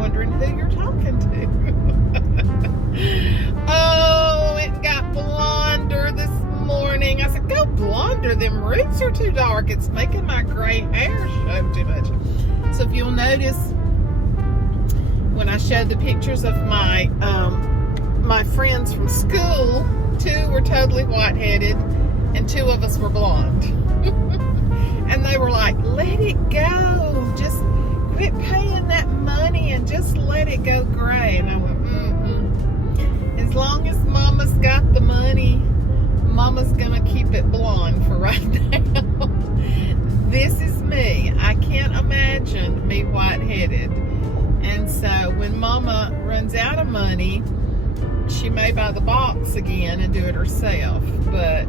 wondering who you're talking to. Oh, it got blonder this morning. I said, go blonder. Them roots are too dark. It's making my gray hair show too much. So if you'll notice, when I showed the pictures of my my friends from school, 2 were totally white-headed and 2 of us were blonde. And they were like, let it go. Just quit paying that money and just let it go gray. And I went, as long as Mama's got the money, Mama's gonna keep it blonde for right now. This is me. I can't imagine me white-headed. And so when Mama runs out of money, she may buy the box again and do it herself. But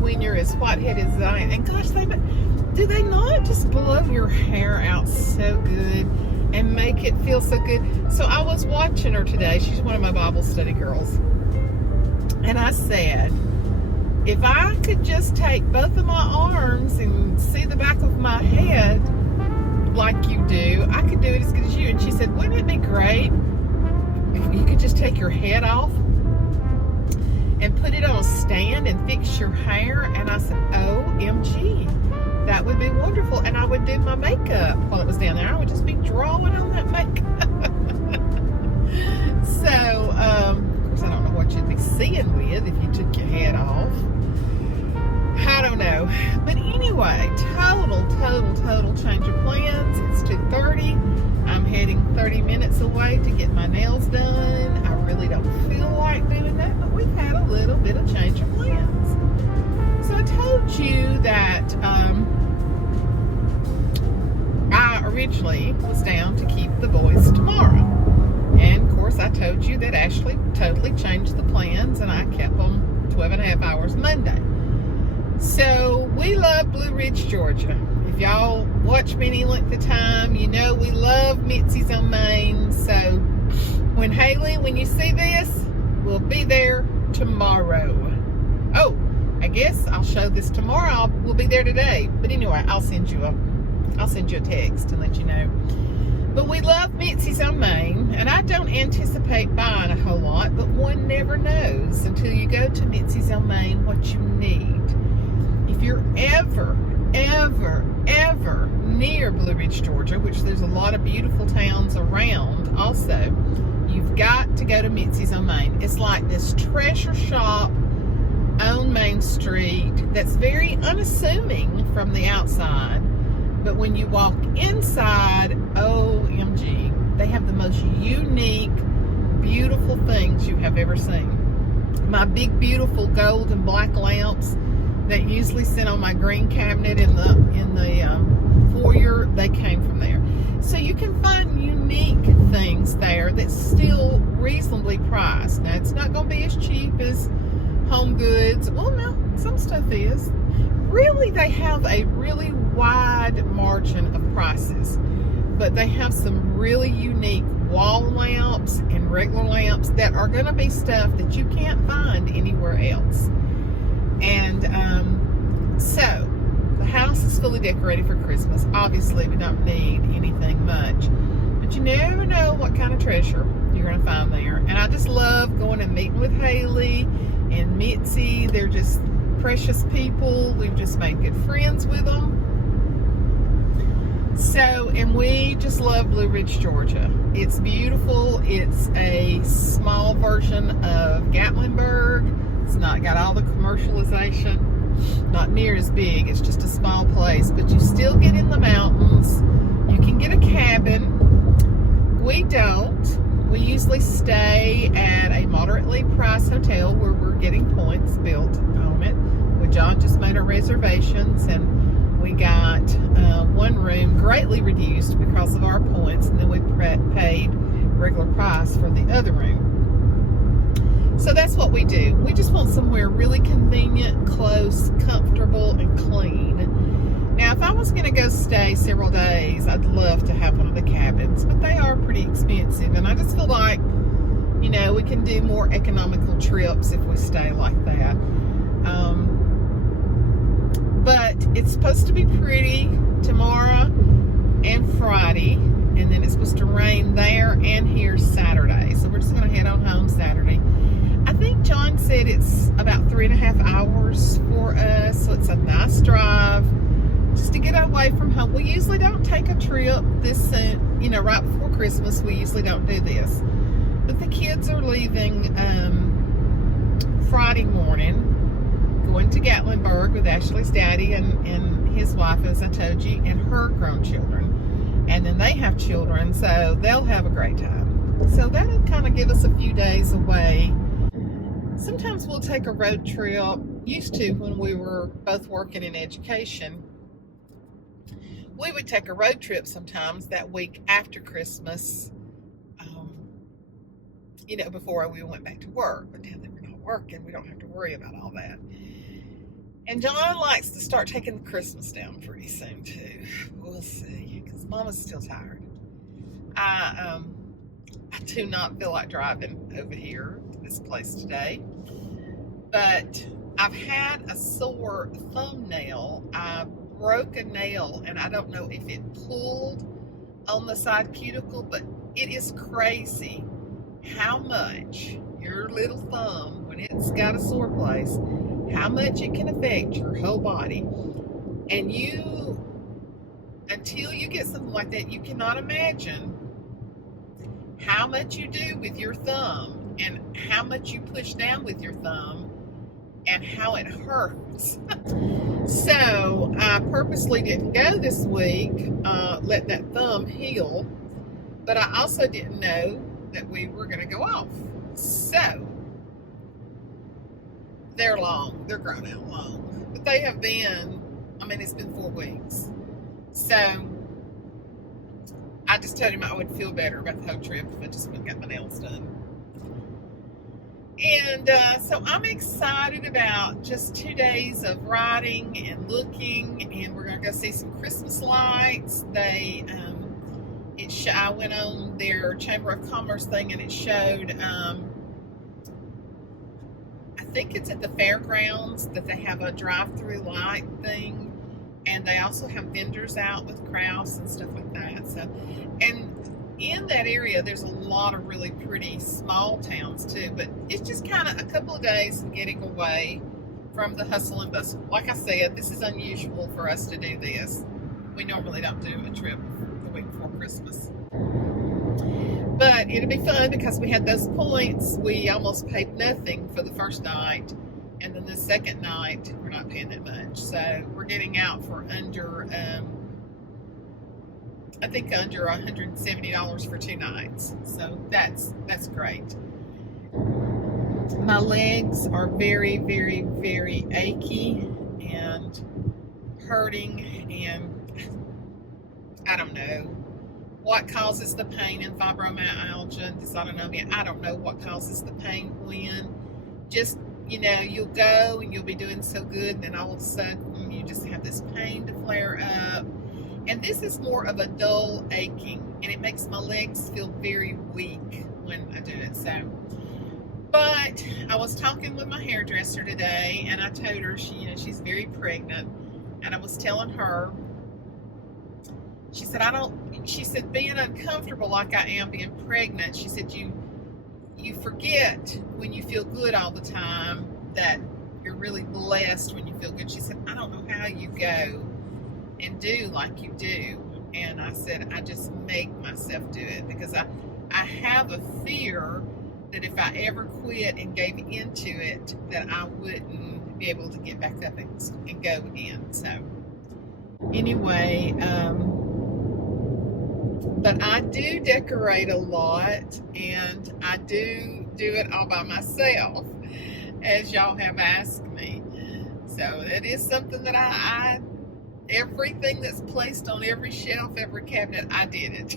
when you're as white-headed as I am, and gosh, do they not just blow your hair out so good and make it feel so good? So I was watching her today. She's one of my Bible study girls. And I said, if I could just take both of my arms and see the back of my head like you do, I could do it as good as you. And she said, wouldn't it be great if you could just take your head off and put it on a stand and fix your hair? And I said, OMG, that would be wonderful. And I would do my makeup while it was down there. I would just be drawing on that makeup. So, of course, I don't know what you'd be seeing with if you took your head off. I don't know. But anyway, total change of plans. It's 2:30. I'm heading 30 minutes away to get my nails done. I really don't feel like doing that, but we've had a little bit of change of plans. So I told you that I originally was down to keep the boys tomorrow. And of course I told you that Ashley totally changed the plans and I kept them 12 and a half hours Monday. So we love Blue Ridge, Georgia. If y'all watch me any length of time, you know we love Mitzi's on Main. So when you see this, we'll be there tomorrow. Oh, I guess I'll show this tomorrow. We'll be there today. But anyway, I'll send you a text to let you know. But we love Mitzi's on Main, and I don't anticipate buying a whole lot, but one never knows until you go to Mitzi's on Main what you need. If you're ever near Blue Ridge, Georgia, which there's a lot of beautiful towns around also, you've got to go to Mitzi's on Main. It's like this treasure shop on Main Street that's very unassuming from the outside, but when you walk inside, OMG, they have the most unique, beautiful things you have ever seen. My big, beautiful gold and black lamps that usually sit on my green cabinet in the foyer, they came from there. So you can find unique things there that's still reasonably priced. Now, it's not going to be as cheap as Home Goods. Well, no, some stuff is. Really, they have a really wide margin of prices, but they have some really unique wall lamps and regular lamps that are going to be stuff that you can't find anywhere else. And so the house is fully decorated for Christmas. Obviously, we don't need anything much, but you never know what kind of treasure you're going to find there. And I just love going and meeting with Haley and Mitzi. They're just precious people. We've just made good friends with them. So, and we just love Blue Ridge, Georgia. It's beautiful. It's a small version of Gatlinburg. It's not got all the commercialization, not near as big. It's just a small place, but you still get in the mountains. You can get a cabin. We don't. We usually stay at a moderately priced hotel where we're getting points built on it. Well, John just made our reservations, and we got one room greatly reduced because of our points, and then we paid regular price for the other room. So that's what we do. We just want somewhere really convenient, close, comfortable, and clean. Now, if I was going to go stay several days, I'd love to have one of the cabins, but they are pretty expensive. And I just feel like, you know, we can do more economical trips if we stay like that. But it's supposed to be pretty tomorrow and Friday. and then it's supposed to rain there and here Saturday. So we're just going to head on home Saturday. I think John said it's about 3.5 hours for us, so it's a nice drive just to get away from home. We usually don't take a trip this soon, you know, right before Christmas. We usually don't do this. But the kids are leaving Friday morning, going to Gatlinburg with Ashley's daddy and his wife, as I told you, and her grown children. And then they have children, so they'll have a great time. So that'll kind of give us a few days away. Sometimes we'll take a road trip, used to when we were both working in education. We would take a road trip sometimes that week after Christmas, you know, before we went back to work. But now that we're not working, we don't have to worry about all that. And John likes to start taking Christmas down pretty soon too. We'll see, because Mama's still tired. I do not feel like driving over here to this place today. But I've had a sore thumbnail. I broke a nail, and I don't know if it pulled on the side cuticle, but it is crazy how much your little thumb, when it's got a sore place, how much it can affect your whole body. And you, until you get something like that, you cannot imagine how much you do with your thumb and how much you push down with your thumb and how it hurts. So I purposely didn't go this week, let that thumb heal, but I also didn't know that we were going to go off. So they're long, they're grown out long, but they have been, I mean, it's been 4 weeks. So I just told him I would feel better about the whole trip if I just went and got my nails done. And so I'm excited about just 2 days of riding and looking, and we're going to go see some Christmas lights. I went on their Chamber of Commerce thing, and it showed, I think it's at the fairgrounds that they have a drive-through light thing, and they also have vendors out with crafts and stuff like that. So, and in that area, there's a lot of really pretty small towns too, but it's just kind of a couple of days of getting away from the hustle and bustle. Like I said, this is unusual for us to do this. We normally don't do a trip the week before Christmas. But it'll be fun because we had those points. We almost paid nothing for the first night, and then the second night, we're not paying that much. So we're getting out for under, I think under $170 for 2 nights. So that's great. My legs are very, very, very achy and hurting, and I don't know what causes the pain in fibromyalgia and dysautonomia. I don't know what causes the pain when. Just, you know, you'll go and you'll be doing so good, and then all of a sudden you just have this pain to flare up. And this is more of a dull aching, and it makes my legs feel very weak when I do it. So, but I was talking with my hairdresser today, and I told her she's very pregnant, and I was telling her, she said being uncomfortable like I am being pregnant, she said you forget when you feel good all the time that you're really blessed when you feel good. She said, I don't know how you go and do like you do. And I said, I just make myself do it, because I have a fear that if I ever quit and gave into it, that I wouldn't be able to get back up and go again. So anyway, but I do decorate a lot, and I do it all by myself, as y'all have asked me. So it is something that everything that's placed on every shelf, every cabinet, I did it.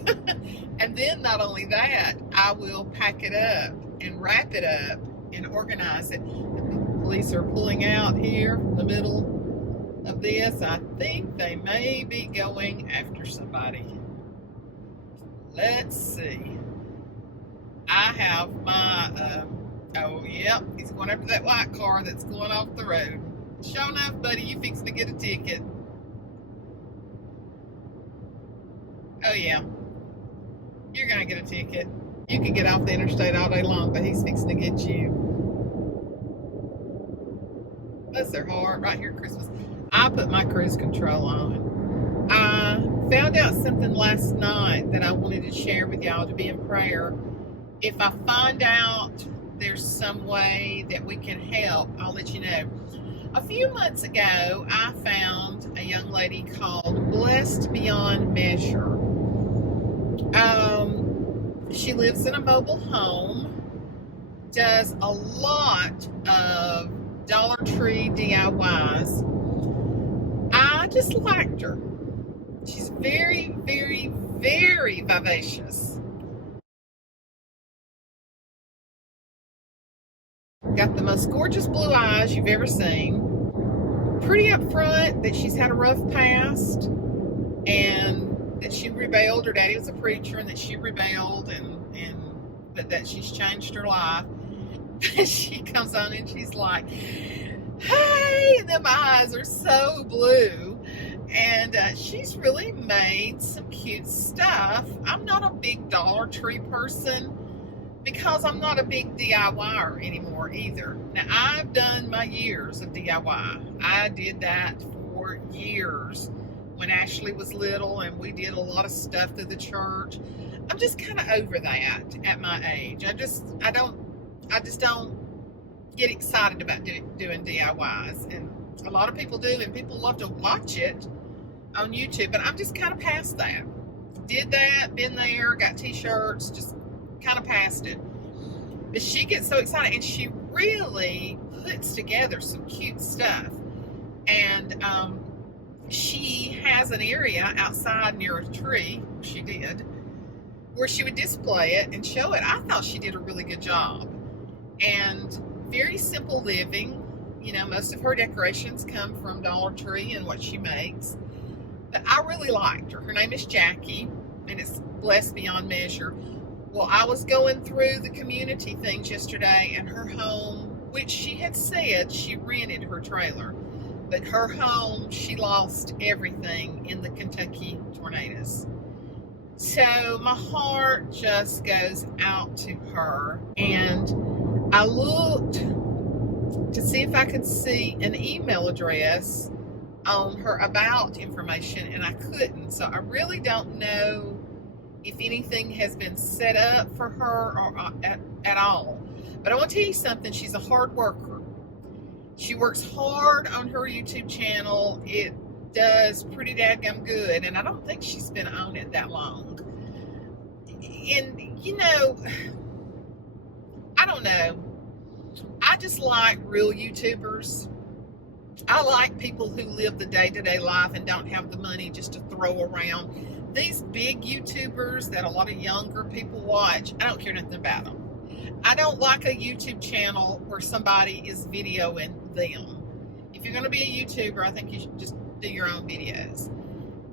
And then not only that, I will pack it up and wrap it up and organize it. The police are pulling out here in the middle of this. I think they may be going after somebody. Let's see. I have my, oh, yep, he's going after that white car that's going off the road. Sure enough, buddy, you fixing to get a ticket. Oh, yeah. You're going to get a ticket. You can get off the interstate all day long, but he's fixing to get you. Bless their heart, right here at Christmas. I put my cruise control on. I found out something last night that I wanted to share with y'all to be in prayer. If I find out there's some way that we can help, I'll let you know. A few months ago, I found a young lady called Blessed Beyond Measure. She lives in a mobile home, does a lot of Dollar Tree DIYs. I just liked her. She's very, very, very vivacious. Got the most gorgeous blue eyes you've ever seen. Pretty upfront that she's had a rough past and that she rebelled. Her daddy was a preacher and that she rebelled but that she's changed her life. She comes on and she's like, hey, and them eyes are so blue. And she's really made some cute stuff. I'm not a big Dollar Tree person because I'm not a big DIYer anymore either. Now, I've done my years of DIY. I did that for years when Ashley was little and we did a lot of stuff through the church. I'm just kind of over that at my age. I just don't get excited about doing DIYs. And a lot of people do, and people love to watch it on YouTube, but I'm just kind of past that. Did that, been there, got t-shirts, just kind of past it. But she gets so excited, and she really puts together some cute stuff. And she has an area outside near a tree, she did, where she would display it and show it. I thought she did a really good job. And very simple living. You know, most of her decorations come from Dollar Tree and what she makes. But I really liked her. Her name is Jackie, and it's Blessed Beyond Measure. Well, I was going through the community things yesterday, and her home, which she had said she rented her trailer, but her home, she lost everything in the Kentucky tornadoes. So my heart just goes out to her, and I looked to see if I could see an email address on her about information, and I couldn't. So I really don't know if anything has been set up for her or at all. But I want to tell you something. She's a hard worker. She works hard on her YouTube channel. It does pretty dadgum good, and I don't think she's been on it that long. And, you know, I don't know. I just like real YouTubers. I like people who live the day-to-day life and don't have the money just to throw around. These big YouTubers that a lot of younger people watch, I don't care nothing about them. I don't like a YouTube channel where somebody is videoing them. If you're going to be a YouTuber, I think you should just do your own videos.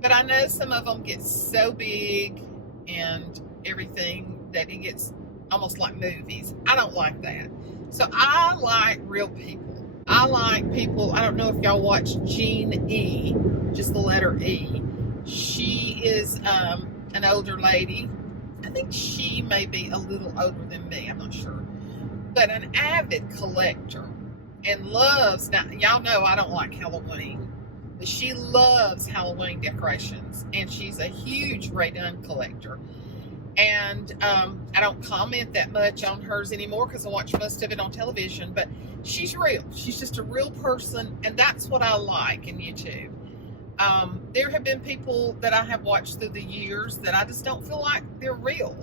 But I know some of them get so big and everything that it gets almost like movies. I don't like that. So I like real people. I like people, I don't know if y'all watch Jean E, just the letter E. She is an older lady. I think she may be a little older than me, I'm not sure. But an avid collector and loves, now y'all know I don't like Halloween, but she loves Halloween decorations, and she's a huge Ray Dunn collector. And I don't comment that much on hers anymore because I watch most of it on television, but she's real. She's just a real person, and that's what I like in YouTube. There have been people that I have watched through the years that I just don't feel like they're real.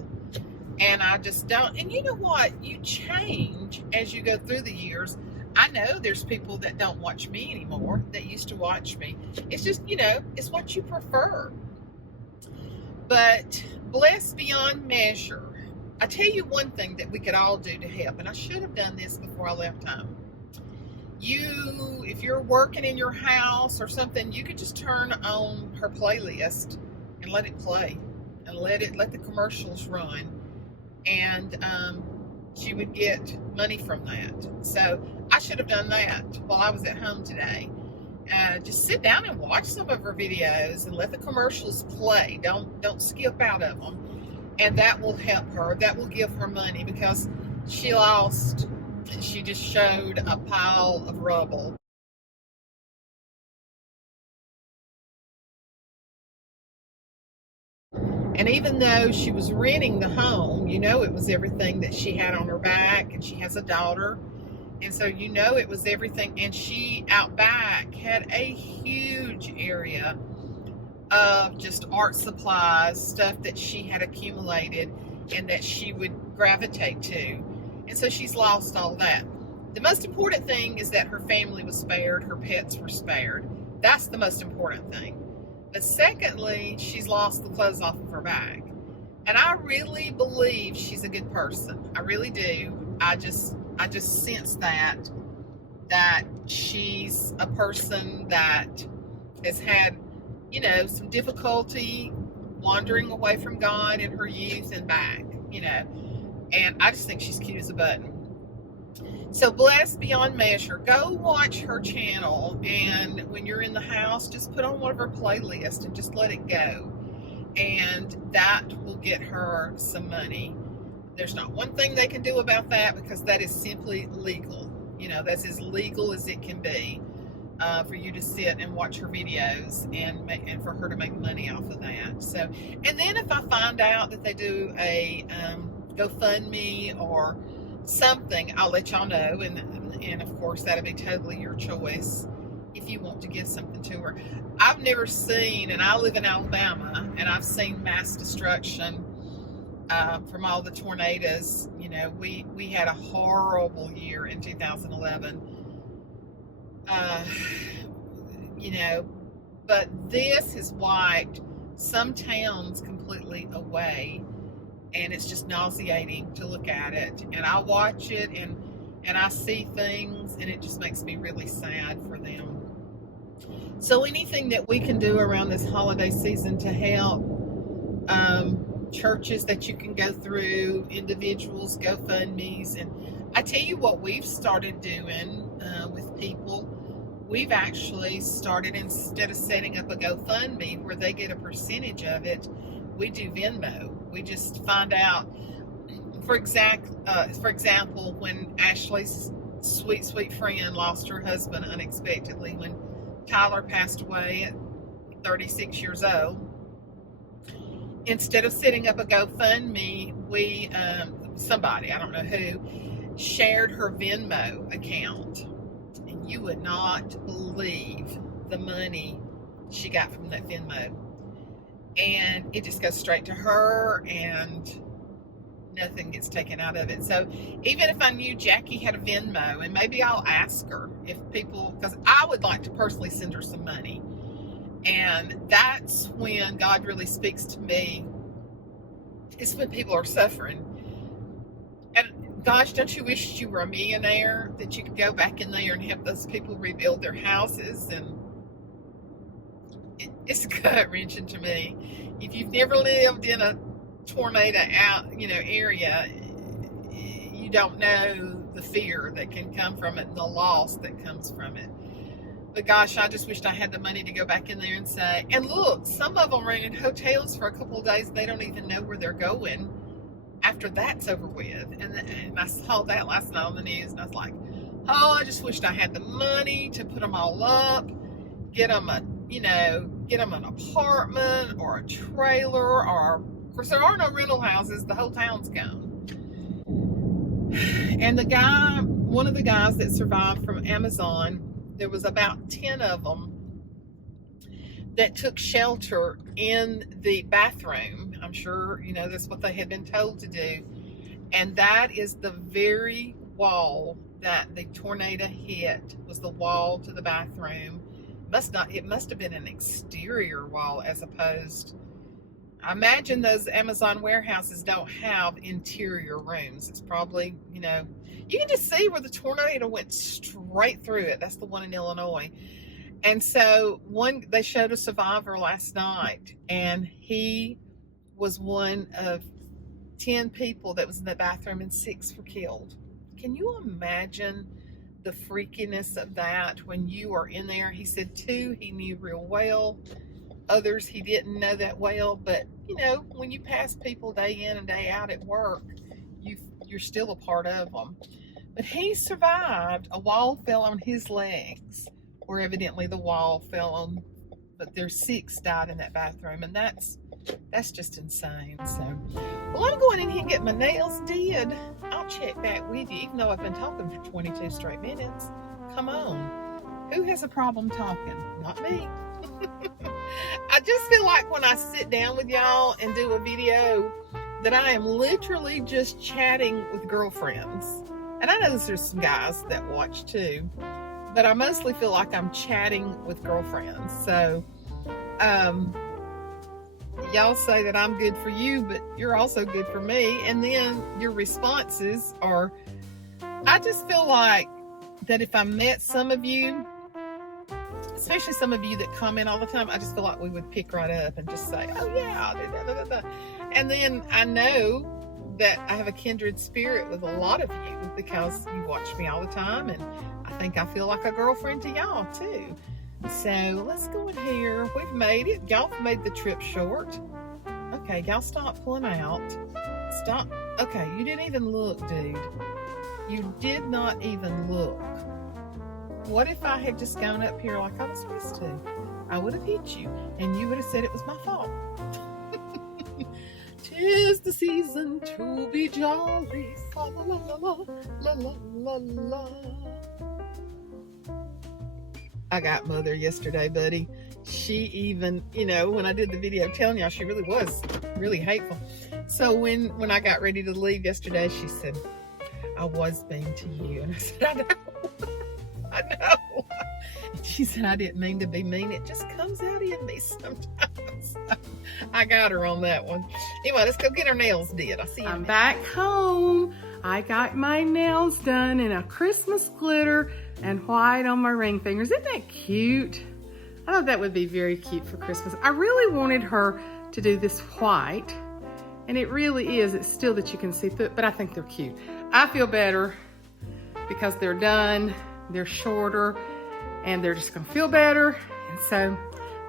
And I just don't. And you know what? You change as you go through the years. I know there's people that don't watch me anymore that used to watch me. It's just, you know, it's what you prefer. But Blessed Beyond Measure. I tell you one thing that we could all do to help, and I should have done this before I left home. If you're working in your house or something, you could just turn on her playlist and let it play, and let the commercials run, and she would get money from that. So I should have done that while I was at home today. Just sit down and watch some of her videos and let the commercials play. Don't skip out of them. and that will help her. That will give her money, because she lost, she just showed a pile of rubble. And even though she was renting the home, it was everything that she had on her back, and she has a daughter. And so, it was everything. And she out back had a huge area of just art supplies, stuff that she had accumulated and that she would gravitate to. And so she's lost all that. The most important thing is that her family was spared, her pets were spared. That's the most important thing. But secondly, she's lost the clothes off of her back. And I really believe she's a good person. I really do. I just sense that she's a person that has had, some difficulty wandering away from God in her youth and back, and I just think she's cute as a button. So blessed beyond measure. Go watch her channel, and when you're in the house, just put on one of her playlists and just let it go, and that will get her some money. There's not one thing they can do about that, because that is simply legal. That's as legal as it can be, for you to sit and watch her videos and for her to make money off of that. So, and then if I find out that they do a GoFundMe or something, I'll let y'all know, and of course that'll be totally your choice if you want to give something to her. I've never seen, and I live in Alabama, and I've seen mass destruction from all the tornadoes. We had a horrible year in 2011. But this has wiped some towns completely away, and it's just nauseating to look at it. And I watch it, and I see things, and it just makes me really sad for them. So anything that we can do around this holiday season to help, churches that you can go through, individuals, GoFundMes. And I tell you what we've started doing with people. We've actually started, instead of setting up a GoFundMe where they get a percentage of it, we do Venmo. We just find out, for example, when Ashley's sweet friend lost her husband unexpectedly, when Tyler passed away at 36 years old. Instead of setting up a GoFundMe, we, somebody, I don't know who, shared her Venmo account. And you would not believe the money she got from that Venmo. And it just goes straight to her, and nothing gets taken out of it. So even if I knew Jackie had a Venmo, and maybe I'll ask her if people, because I would like to personally send her some money. And that's when God really speaks to me. It's when people are suffering. And gosh, don't you wish you were a millionaire, that you could go back in there and help those people rebuild their houses? And it's gut-wrenching to me. If you've never lived in a tornado area, you don't know the fear that can come from it and the loss that comes from it. But gosh, I just wished I had the money to go back in there and say, and look, some of them are in hotels for a couple of days. They don't even know where they're going after that's over with. And I saw that last night on the news, and I was like, oh, I just wished I had the money to put them all up, get them an apartment or a trailer, or, of course, there are no rental houses. The whole town's gone. And one of the guys that survived from Amazon, there was about 10 of them that took shelter in the bathroom. I'm sure, that's what they had been told to do. And that is the very wall that the tornado hit, was the wall to the bathroom. It must have been an exterior wall, as opposed, I imagine those Amazon warehouses don't have interior rooms. It's probably, you can just see where the tornado went straight through it. That's the one in Illinois. And so they showed a survivor last night, and he was one of 10 people that was in the bathroom, and 6 were killed. Can you imagine the freakiness of that when you are in there? He said 2 he knew real well, Others he didn't know that well, but you know, when you pass people day in and day out at work, you're still a part of them. But he survived. A wall fell on his legs, or evidently the wall fell on, but there's 6 died in that bathroom, and that's just insane. So, well, I'm going in here and get my nails did. I'll check back with you, even though I've been talking for 22 straight minutes. Come on. Who has a problem talking? Not me. I just feel like when I sit down with y'all and do a video that I am literally just chatting with girlfriends. And I know there's some guys that watch too, but I mostly feel like I'm chatting with girlfriends. So, y'all say that I'm good for you, but you're also good for me. And then your responses are, I just feel like that if I met some of you, especially some of you that comment all the time, I just feel like we would pick right up and just say, oh yeah, da, da, da, da. And then I know that I have a kindred spirit with a lot of you because you watch me all the time, and I think I feel like a girlfriend to y'all too. So let's go in here. We've made it. Y'all made the trip short. Okay, y'all stop pulling out. Stop. Okay, you didn't even look, dude. You did not even look. What if I had just gone up here like I was supposed to? I would have hit you, and you would have said it was my fault. 'Tis the season to be jolly. La la la la la la la la. I got Mother yesterday, buddy. She even, you know, when I did the video telling y'all, she really was really hateful. So when I got ready to leave yesterday, she said, I was mean to you. And I said, I know. I know. And she said, I didn't mean to be mean. It just comes out in me sometimes. I got her on that one. Anyway, let's go get our nails did. I'll see you. I'm back home. I got my nails done in a Christmas glitter and white on my ring fingers. Isn't that cute? I thought that would be very cute for Christmas. I really wanted her to do this white, and it really is. It's still that you can see through it, but I think they're cute. I feel better because they're done. They're shorter, and they're just gonna feel better. And so,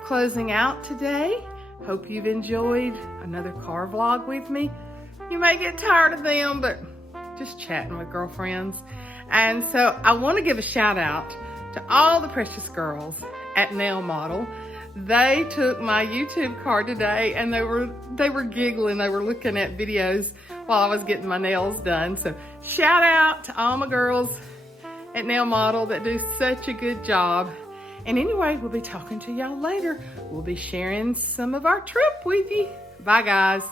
closing out today. Hope you've enjoyed another car vlog with me. You may get tired of them, but just chatting with girlfriends. And so I want to give a shout out to all the precious girls at Nail Model. They took my YouTube card today, and they were giggling. They were looking at videos while I was getting my nails done. So shout out to all my girls at Nail Model that do such a good job. And anyway, we'll be talking to y'all later. We'll be sharing some of our trip with you. Bye, guys.